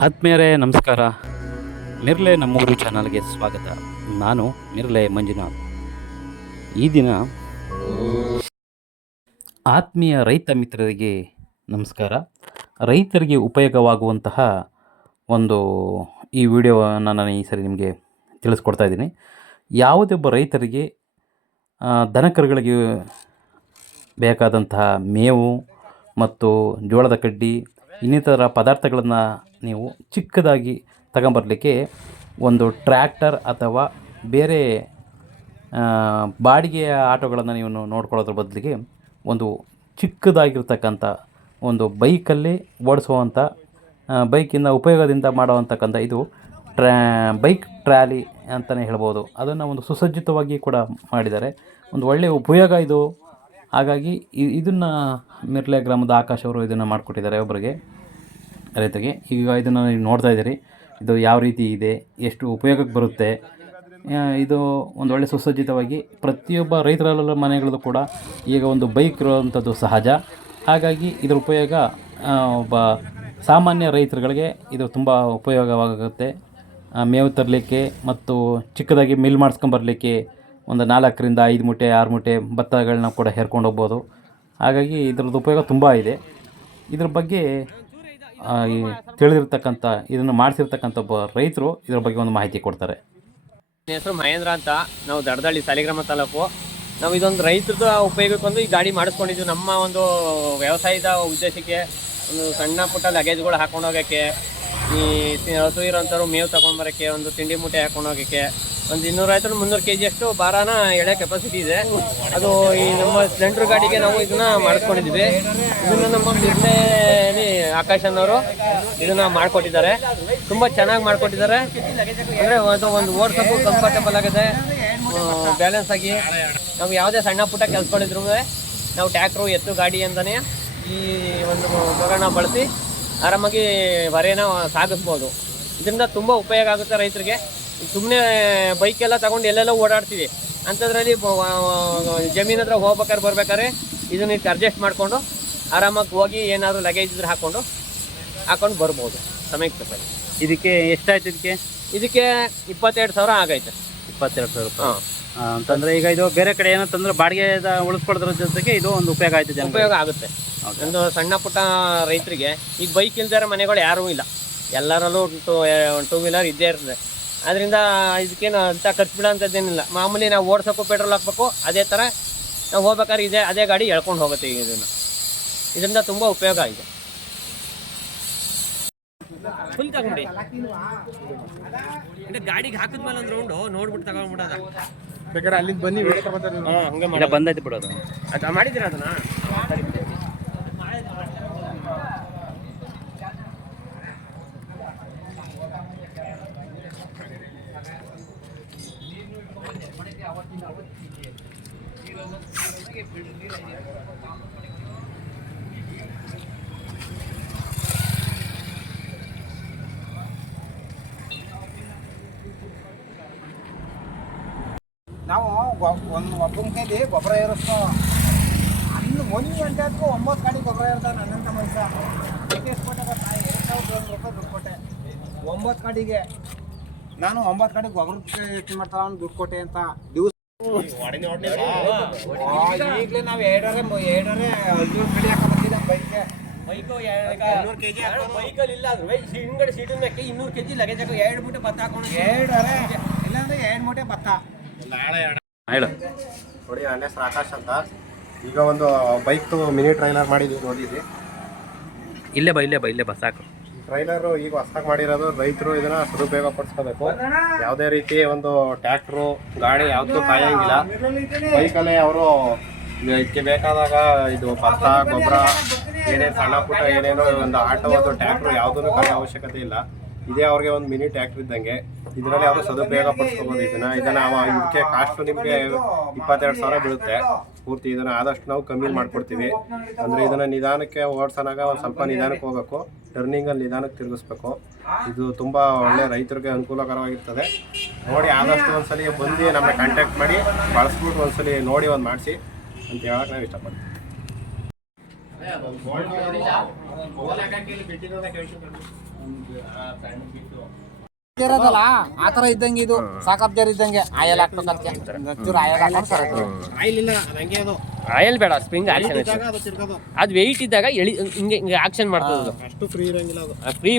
ಆತ್ಮೀಯರೇ, ನಮಸ್ಕಾರ. ಮಿರ್ಲೆ ನಮ್ಮೂರು ಚಾನಲ್ಗೆ ಸ್ವಾಗತ. ನಾನು ನಿರ್ಲೆ ಮಂಜುನಾಥ್. ಈ ದಿನ ಆತ್ಮೀಯ ರೈತ ಮಿತ್ರರಿಗೆ ನಮಸ್ಕಾರ. ರೈತರಿಗೆ ಉಪಯೋಗವಾಗುವಂತಹ ಒಂದು ಈ ವಿಡಿಯೋವನ್ನು ನಾನು ಈ ಸರಿ ನಿಮಗೆ ತಿಳಿಸ್ಕೊಡ್ತಾ ಇದ್ದೀನಿ. ಯಾವುದೇ ಒಬ್ಬ ರೈತರಿಗೆ ದನಕರುಗಳಿಗೆ ಬೇಕಾದಂತಹ ಮೇವು ಮತ್ತು ಜೋಳದ ಕಡ್ಡಿ, ಇನ್ನಿತರ ಪದಾರ್ಥಗಳನ್ನು ನೀವು ಚಿಕ್ಕದಾಗಿ ತಗೊಂಬರ್ಲಿಕ್ಕೆ ಒಂದು ಟ್ರ್ಯಾಕ್ಟರ್ ಅಥವಾ ಬೇರೆ ಬಾಡಿಗೆಯ ಆಟೋಗಳನ್ನು ನೀವು ನೋಡ್ಕೊಳ್ಳೋದ್ರ ಬದಲಿಗೆ ಒಂದು ಚಿಕ್ಕದಾಗಿರ್ತಕ್ಕಂಥ ಒಂದು ಬೈಕಲ್ಲಿ ಓಡಿಸುವಂಥ ಬೈಕಿನ ಉಪಯೋಗದಿಂದ ಮಾಡುವಂತಕ್ಕಂಥ ಇದು ಟ್ರ್ಯಾ ಬೈಕ್ ಟ್ರ್ಯಾಲಿ ಅಂತಲೇ ಹೇಳ್ಬೋದು. ಅದನ್ನು ಒಂದು ಸುಸಜ್ಜಿತವಾಗಿ ಕೂಡ ಮಾಡಿದ್ದಾರೆ. ಒಂದು ಒಳ್ಳೆಯ ಉಪಯೋಗ ಇದು. ಹಾಗಾಗಿ ಇದನ್ನು ಮಿರ್ಲೆ ಗ್ರಾಮದ ಆಕಾಶ್ ಅವರು ಇದನ್ನು ಮಾಡಿಕೊಟ್ಟಿದ್ದಾರೆ ಒಬ್ಬರಿಗೆ ರೈತರಿಗೆ ಈಗ ಇದನ್ನು ನೀವು ನೋಡ್ತಾ ಇದ್ದೀರಿ ಇದು ಯಾವ ರೀತಿ ಇದೆ? ಎಷ್ಟು ಉಪಯೋಗಕ್ಕೆ ಬರುತ್ತೆ? ಇದು ಒಂದು ಒಳ್ಳೆ ಸುಸಜ್ಜಿತವಾಗಿ ಪ್ರತಿಯೊಬ್ಬ ರೈತರಲ್ಲ ಮನೆಗಳಲ್ಲೂ ಕೂಡ ಈಗ ಒಂದು ಬೈಕ್ ಇರುವಂಥದ್ದು ಸಹಜ. ಹಾಗಾಗಿ ಇದರ ಉಪಯೋಗ ಒಬ್ಬ ಸಾಮಾನ್ಯ ರೈತರುಗಳಿಗೆ ಇದು ತುಂಬ ಉಪಯೋಗವಾಗುತ್ತೆ. ಮೇವು ತರಲಿಕ್ಕೆ ಮತ್ತು ಚಿಕ್ಕದಾಗಿ ಮಿಲ್ ಮಾಡಿಸ್ಕೊಂಬರ್ಲಿಕ್ಕೆ ಒಂದು ನಾಲ್ಕರಿಂದ ಐದು ಮೂಟೆ, ಆರು ಮೂಟೆ ಭತ್ತಗಳನ್ನ ಕೂಡ ಹೇರ್ಕೊಂಡು ಹೋಗ್ಬೋದು. ಹಾಗಾಗಿ ಇದ್ರದ್ದು ಉಪಯೋಗ ತುಂಬ ಇದೆ. ಇದ್ರ ಬಗ್ಗೆ ಈ ತಿಳಿದಿರ್ತಕ್ಕಂಥ, ಇದನ್ನು ಮಾಡಿಸಿರ್ತಕ್ಕಂಥ ಒಬ್ಬ ರೈತರು ಇದರ ಬಗ್ಗೆ ಒಂದು ಮಾಹಿತಿ ಕೊಡ್ತಾರೆ. ನನ್ನ ಹೆಸರು ಮಹೇಂದ್ರ ಅಂತ. ನಾವು ದಡದಳ್ಳಿ ಸಾಲಿಗ್ರಾಮ ತಾಲೂಕು. ನಾವು ಇದೊಂದು ರೈತರದ ಉಪಯೋಗಕ್ಕೆ ಒಂದು ಈ ಗಾಡಿ ಮಾಡಿಸ್ಕೊಂಡಿದ್ವಿ. ನಮ್ಮ ಒಂದು ವ್ಯವಸಾಯದ ಉದ್ದೇಶಕ್ಕೆ, ಒಂದು ಸಣ್ಣ ಪುಟ್ಟ ಲಗೇಜ್ಗಳು ಹಾಕೊಂಡು ಹೋಗೋಕ್ಕೆ ಈ ಹಸು ಇರೋಂಥವ್ರು ಮೇವು ತೊಗೊಂಡ್ಬರೋಕ್ಕೆ ಒಂದು ತಿಂಡಿ ಮೂಟೆ ಹಾಕೊಂಡು ಹೋಗೋಕ್ಕೆ ಒಂದು ಇನ್ನೂರೈವತ್ತು ಮುನ್ನೂರು ಕೆ ಅಷ್ಟು ಭಾರನ ಎಳೆ ಕೆಪಾಸಿಟಿ ಇದೆ. ಅದು ಈ ನಮ್ಮ ಸ್ಪ್ಲೆಂಡರ್ ಗಾಡಿಗೆ ನಾವು ಇದನ್ನ ಮಾಡಿಸ್ಕೊಂಡಿದ್ವಿ ಇದನ್ನ ನಮ್ಮ ಬಿರ್ಲೇಲಿ ಆಕಾಶ್ ಅನ್ನೋರು ಇದನ್ನ ಮಾಡ್ಕೊಟ್ಟಿದ್ದಾರೆ. ತುಂಬಾ ಚೆನ್ನಾಗಿ ಮಾಡ್ಕೊಟ್ಟಿದ್ದಾರೆ. ಅಂದ್ರೆ ಅದು ಒಂದು ಓಡ್ಸೋಕ್ಕೂ ಕಂಫರ್ಟಬಲ್ ಆಗಿದೆ ಬ್ಯಾಲೆನ್ಸ್ ಆಗಿ. ನಾವು ಯಾವುದೇ ಸಣ್ಣ ಪುಟ್ಟ ಕೆಲಸಗಳಿದ್ರು ನಾವು ಟ್ಯಾಕ್ಟ್ರು ಎತ್ತು ಗಾಡಿ ಅಂತಲೇ ಈ ಒಂದು ಉಪಕರಣ ಬಳಸಿ ಆರಾಮಾಗಿ ಹೊರೆನ ಸಾಗಿಸ್ಬೋದು. ಇದರಿಂದ ತುಂಬ ಉಪಯೋಗ ಆಗುತ್ತೆ ರೈತರಿಗೆ. ಸುಮ್ಮನೆ ಬೈಕೆಲ್ಲ ತಗೊಂಡು ಎಲ್ಲೆಲ್ಲೋ ಓಡಾಡ್ತೀವಿ. ಅಂಥದ್ರಲ್ಲಿ ಜಮೀನ್ ಹತ್ರ ಹೋಗ್ಬೇಕಾದ್ರೆ ಬರ್ಬೇಕಾದ್ರೆ ಇದನ್ನ ಅಡ್ಜಸ್ಟ್ ಮಾಡಿಕೊಂಡು ಆರಾಮಾಗಿ ಹೋಗಿ ಏನಾದರೂ ಲಗೇಜ್ ಇದ್ರೆ ಹಾಕ್ಕೊಂಡು ಹಾಕೊಂಡು ಬರ್ಬೋದು ಸಮಯಕ್ಕೆ ತಪ್ಪಲ್ಲಿ ಇದಕ್ಕೆ ಎಷ್ಟಾಯ್ತು ಇದಕ್ಕೆ? ಇದಕ್ಕೆ ಇಪ್ಪತ್ತೆರಡು ಸಾವಿರ ಆಗೈತೆ. ಇಪ್ಪತ್ತೆರಡು ಸಾವಿರ ಹಾಂ. ರೂಪಾಯಿ ಅಂತಂದರೆ ಈಗ ಇದು ಬೇರೆ ಕಡೆ ಏನಂತಂದ್ರೆ ಬಾಡಿಗೆ ಉಳಿಸ್ಕೊಡೋದ್ರ ಜೊತೆಗೆ ಇದು ಒಂದು ಉಪಯೋಗ ಆಯ್ತು ಜನ ಉಪಯೋಗ ಆಗುತ್ತೆ. ಒಂದು ಸಣ್ಣ ಪುಟ್ಟ ರೈತರಿಗೆ ಈಗ ಬೈಕ್ ಇಲ್ದಾರ ಮನೆಗಳು ಯಾರೂ ಇಲ್ಲ. ಎಲ್ಲರಲ್ಲೂ ಟೂ ಟೂ ವೀಲರ್ ಇದ್ದೇ ಇರ್ತದೆ. ಅದರಿಂದ ಇದಕ್ಕೇನು ಅಂತ ಖರ್ಚು ಬಿಡೋಂಥದ್ದೇನಿಲ್ಲ ಮಾಮೂಲಿ ನಾವು ಓಡಿಸೋಕ್ಕೂ ಪೆಟ್ರೋಲ್ ಹಾಕ್ಬೇಕು ಅದೇ ಥರ ನಾವು ಹೋಗ್ಬೇಕಾದ್ರೆ ಇದೇ ಅದೇ ಗಾಡಿ ಎಳ್ಕೊಂಡು ಹೋಗುತ್ತೆ ಈಗ ಇದನ್ನು. ಇದರಿಂದ ತುಂಬ ಉಪಯೋಗ ಇದೆ ಫುಲ್ ತಗೊಂಡಿ. ಗಾಡಿಗೆ ಹಾಕಿದ್ಮೇಲೆ ಒಂದು ರೌಂಡು ನೋಡ್ಬಿಟ್ಟು ತಗೊಂಡ್ಬಿಡೋದ ಬೇಕಾದ್ರೆ ಅಲ್ಲಿಂದ ಬನ್ನಿ ಹಂಗೆ ಬಂದೈತೆ ಬಿಡೋದು. ಅದು ಮಾಡಿದ್ದೀರಾ ಅದನ್ನ? ನಾವು ಒಂದು ಒಬ್ಬನ ಕೈಲಿ ಗೊಬ್ಬರ ಇರುತ್ತೋ ಅನ್ನು ಒಂದು ಗಂಟೆ ಆದ್ರೂ ಒಂಬತ್ತು ಗಾಡಿ ಗೊಬ್ಬರ ಇರ್ತಾವೆ ನನ್ನಂತ ಮನುಷ್ಯ ಎಷ್ಟು ಕೊಟ್ಟೆ ಗೊತ್ತಾ ಎರಡು ಸಾವಿರದ ದುಡ್ಡು ಕೊಟ್ಟೆ. ಒಂಬತ್ತು ಗಾಡಿಗೆ ನಾನು ಒಂಬತ್ತು ಗಾಡಿ ಗೊಬ್ಬರ ಮಾಡ್ತಾರ ಅವ್ನು ದುಡ್ಡು ಕೊಟ್ಟೆ ಅಂತ ದಿವಸ ಈಗಲೇ ನಾವು ಎರಡರೆ ಎರಡರೆ ಹದಿನೇಳು ಗಾಡಿ ಹಾಕೊಂಡ್ಬಂದಿದ್ದೆ ಬೈಕ್ಗೆ ಬೈಕು ಬೈಕಲ್ಲಿ ಇಲ್ಲ ಆದ್ರೂ ಹಿಂಗಡೆ ಸೀಟಿನ ಮೇಲೆ ಇನ್ನೂರು ಕೆಜಿ ಲಗೇಜ್ ಹಾಕೋ ಎರಡು ಮೂಟೆ ಭತ್ತ ಹಾಕೊಂಡು ಎರಡರೆ ಇಲ್ಲಾಂದ್ರೆ ಎರಡು ಮೂಟೆ ಭತ್ತ ಹೇಳು ನೋಡಿ ನನ್ನ ಹೆಸರು ಆಕಾಶ್ ಅಂತ ಈಗ ಒಂದು ಬೈಕ್ದು ಮಿನಿ ಟ್ರೈಲರ್ ಮಾಡಿದ್ವಿ ನೋಡಿದ್ವಿ ಇಲ್ಲೇ ಬಾ ಇಲ್ಲೇ ಬಾ ಟ್ರೈಲರ್ ಈಗ ಹೊಸದಾಗಿ ಮಾಡಿರೋದು ರೈತರು ಇದನ್ನ ಸದುಪಯೋಗ ಪಡಿಸ್ಕೋಬೇಕು. ಯಾವುದೇ ರೀತಿ ಒಂದು ಟ್ರ್ಯಾಕ್ಟ್ರು ಗಾಡಿ ಯಾವ್ದು ಕಾಯಂಗಿಲ್ಲ. ಬೈಕಲ್ಲೇ ಅವರು ಇದಕ್ಕೆ ಬೇಕಾದಾಗ ಇದು ಭತ್ತ, ಗೊಬ್ಬರ, ಏನೇನು ಸಣ್ಣ ಪುಟ್ಟ ಏನೇನೋ ಒಂದು ಆಟೋ ಒಂದು ಟ್ರ್ಯಾಕ್ಟ್ರು ಯಾವುದನ್ನು ಕಾಯೋ ಅವಶ್ಯಕತೆ ಇಲ್ಲ. ಇದೇ ಅವ್ರಿಗೆ ಒಂದು ಮಿನಿ ಟ್ಯಾಕ್ಟರ್ ಇದ್ದಂಗೆ. ಇದರಲ್ಲಿ ಅವರು ಸದುಪಯೋಗ ಪಡಿಸ್ಕೋಬೋದು ಇದನ್ನ. ಇದನ್ನ ಇದಕ್ಕೆ ಕಾಸ್ಟ್ ನಿಮಗೆ ಇಪ್ಪತ್ತೆರಡು ಸಾವಿರ ಬೀಳುತ್ತೆ. ಪೂರ್ತಿ ಇದನ್ನ ಆದಷ್ಟು ನಾವು ಕಮ್ಮಿ ಮಾಡ್ಕೊಡ್ತೀವಿ. ಅಂದ್ರೆ ಇದನ್ನ ನಿಧಾನಕ್ಕೆ ಓಡಿಸೋನಾಗ ಒಂದು ಸ್ವಲ್ಪ ನಿಧಾನಕ್ಕೆ ಹೋಗಬೇಕು. ಟರ್ನಿಂಗ್ ಅಲ್ಲಿ ನಿಧಾನಕ್ಕೆ ತಿರುಗಿಸ್ಬೇಕು. ಇದು ತುಂಬಾ ಒಳ್ಳೆ ರೈತರಿಗೆ ಅನುಕೂಲಕರವಾಗಿರ್ತದೆ. ನೋಡಿ ಆದಷ್ಟು ಒಂದ್ಸಲಿ ಬಂದು ನಮ್ಮನ್ನ ಕಾಂಟ್ಯಾಕ್ಟ್ ಮಾಡಿ, ಬಳಸ್ಬಿಟ್ಟು ಒಂದ್ಸಲಿ ನೋಡಿ ಒಂದು ಮಾಡಿಸಿ ಅಂತ ಹೇಳಕ್ ನಾವು ಇಷ್ಟಪಡ್ತೀವಿ. ಇರೋದಲ್ಲ? ಆ ತರ ಇದ್ದಂಗೆ ಇದು. ಸಾಕಪ್ಜರ್ ಇದ್ದಂಗೆ. ಆಯಲ್ ಹಾಕ್ಬೇಕಂತೆ ಚೂರು ಆಯಲ್ ಆಯಿಲ್ ಬೇಡ ಸ್ಪ್ರಿಂಗ್ ಆಕ್ಷನ್ ಇದ್ದಾಗ ಅದು ತಿರ್ಗೋದು. ಅದು ವೆಯ್ಟ್ ಇದ್ದಾಗ ಎಳಿ ಹಿಂಗೆ ಹಿಂಗೆ ಆಕ್ಷನ್ ಮಾಡ್ತದೆ ಅಷ್ಟು ಫ್ರೀ ಇರಂಗಿಲ್ಲ ಅದು. ಫ್ರೀ